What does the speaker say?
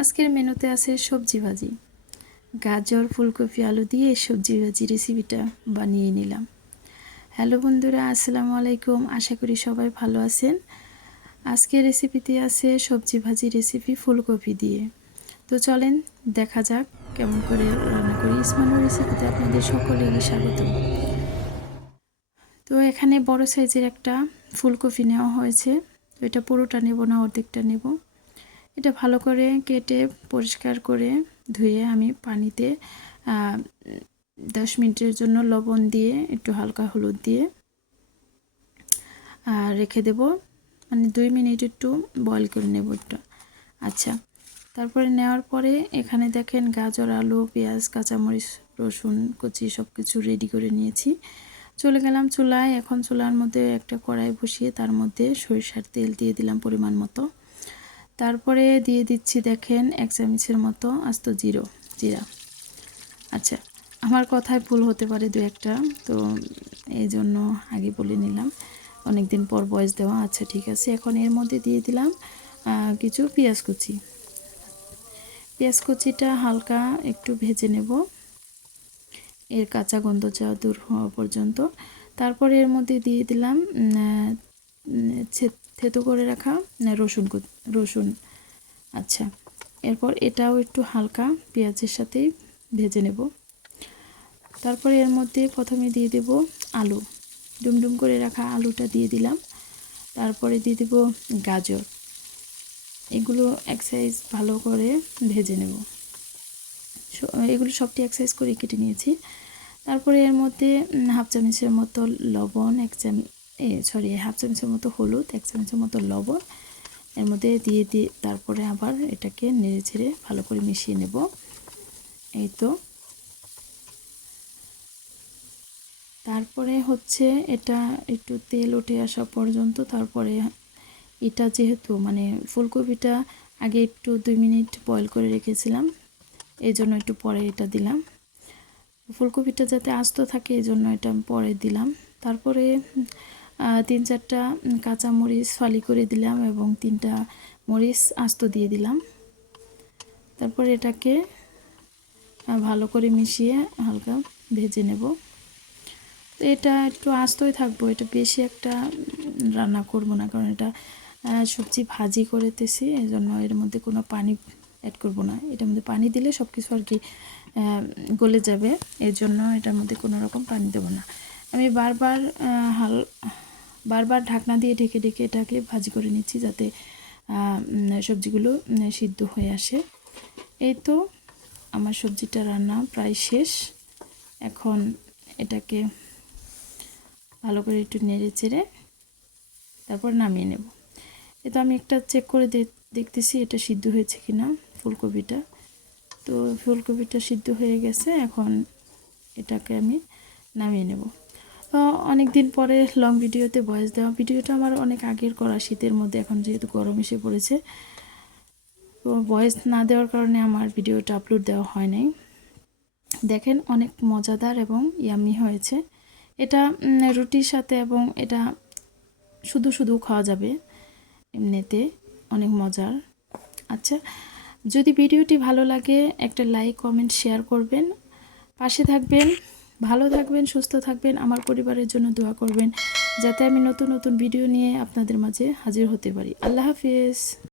আজকের মেনুতে আছে সবজি ভাজি। গাজর ফুলকপি আলু দিয়ে সবজি ভাজি রেসিপিটা বানিয়ে নিলাম। হ্যালো বন্ধুরা, আসসালামু আলাইকুম। আশা করি সবাই ভালো আছেন। আজকের রেসিপিতে আছে সবজি ভাজি রেসিপি ফুলকপি দিয়ে। তো চলেন দেখা যাক কেমন করে রান্না করি। ইসমানু রেসিপিতে আপনাদের সকলেরই স্বাগতম। তো এখানে বড় সাইজের একটা ফুলকপি নেওয়া হয়েছে। তো এটা পুরোটা নেব না, অর্ধেকটা নেব। এটা ভালো করে কেটে পরিষ্কার করে ধুয়ে আমি পানিতে 10 মিনিটের জন্য লবণ দিয়ে একটু হালকা হলুদ দিয়ে রেখে দেব। মানে 2 মিনিট একটু বয়েল করে নেব একটু। আচ্ছা, তারপরে নেওয়ার পরে এখানে দেখেন গাজর, আলু, পেঁয়াজ, কাঁচামরিচ, রসুন কুচি সব কিছু রেডি করে নিয়েছি। চলে গেলাম চুলায়। এখন চুলার মধ্যে একটা কড়াই বসিয়ে তার মধ্যে সরিষার তেল দিয়ে দিলাম পরিমাণ মতো। তারপরে দিয়ে দিচ্ছি দেখেন 1 চামচের মতো আস্ত জিরা। আচ্ছা, আমার কথায় ভুল হতে পারে দু একটা, তো এই জন্য আগে বলে নিলাম। অনেক দিন পর ভয়েস দেওয়া। আচ্ছা ঠিক আছে। এখন এর মধ্যে দিয়ে দিলাম কিছু পেঁয়াজ কুচি। পেঁয়াজ কুচিটা হালকা একটু ভেজে নেব, এর কাঁচা গন্ধ যা দূর হওয়া পর্যন্ত। তারপরে এর মধ্যে দিয়ে দিলাম থেতো করে রাখা রসুন। আচ্ছা, এরপর এটাও একটু হালকা পেঁয়াজের সাথেই ভেজে নেব। তারপরে এর মধ্যে প্রথমে দিয়ে দেব আলু, ডুমডুম করে রাখা আলুটা দিয়ে দিলাম। তারপরে দিয়ে দেব গাজর। এগুলো এক সাইজ ভালো করে ভেজে নেব। এগুলো সবটি এক সাইজ করে কেটে নিয়েছি। তারপরে এর মধ্যে হাফ চামচের মতো লবণ, হাফ চামচের মতো হলুদ, 1 চামচের মতো লবণ এর মধ্যে দিয়ে তারপরে আবার এটাকে নেড়ে ছেড়ে ভালো করে মিশিয়ে নেব। এই তো। তারপরে হচ্ছে এটা একটু তেল উঠে আসা পর্যন্ত, তারপরে এটা যেহেতু মানে ফুলকপিটা আগে একটু 2 মিনিট বয়েল করে রেখেছিলাম, এই জন্য একটু পরে এটা দিলাম। ফুলকপিটা যাতে আস্ত থাকে এই জন্য এটা পরে দিলাম। তারপরে 3-4টা কাঁচা মরিচ ফালি করে দিলাম এবং 3টা মরিচ আস্ত দিয়ে দিলাম। তারপর এটাকে ভালো করে মিশিয়ে হালকা ভেজে নেব। তো এটা একটু আস্তই থাকবো, এটা বেশি একটা রান্না করব না, কারণ এটা সবজি ভাজি করেতেছি, এই জন্য এর মধ্যে কোনো পানি অ্যাড করব না। এটার মধ্যে পানি দিলে সব কিছু আর কি গলে যাবে, এর জন্য এটার মধ্যে কোনো রকম পানি দেব না। আমি বারবার ঢাকনা দিয়ে ঢেকে ঢেকে এটাকে ভাজি করে নিচ্ছি, যাতে সবজিগুলো সিদ্ধ হয়ে আসে। এই তো, আমার সবজিটা রান্না প্রায় শেষ। এখন এটাকে ভালো করে একটু নেড়ে চেড়ে তারপর নামিয়ে নেব। এটা আমি একটা চেক করে দেখতেছি এটা সিদ্ধ হয়েছে কিনা ফুলকপিটা। তো ফুলকপিটা সিদ্ধ হয়ে গেছে। এখন এটাকে আমি নামিয়ে নেব। তো অনেক দিন পরে লং ভিডিওতে ভয়েস দেওয়া। ভিডিওটা আমার অনেক আগের করা, শীতের মধ্যে, এখন যেহেতু গরম এসে পড়েছে, তো ভয়েস না দেওয়ার কারণে আমার ভিডিওটা আপলোড দেওয়া হয় নাই। দেখেন অনেক মজাদার এবং ইয়ামি হয়েছে। এটা রুটির সাথে এবং এটা শুধু খাওয়া যাবে, এমনিতে অনেক মজার। আচ্ছা, যদি ভিডিওটি ভালো লাগে একটা লাইক, কমেন্ট, শেয়ার করবেন, পাশে থাকবেন, ভালো থাকবেন, সুস্থ থাকবেন, আমার পরিবারের জন্য দোয়া করবেন যাতে আমি নতুন নতুন ভিডিও নিয়ে আপনাদের মাঝে হাজির হতে পারি। আল্লাহ হাফেজ।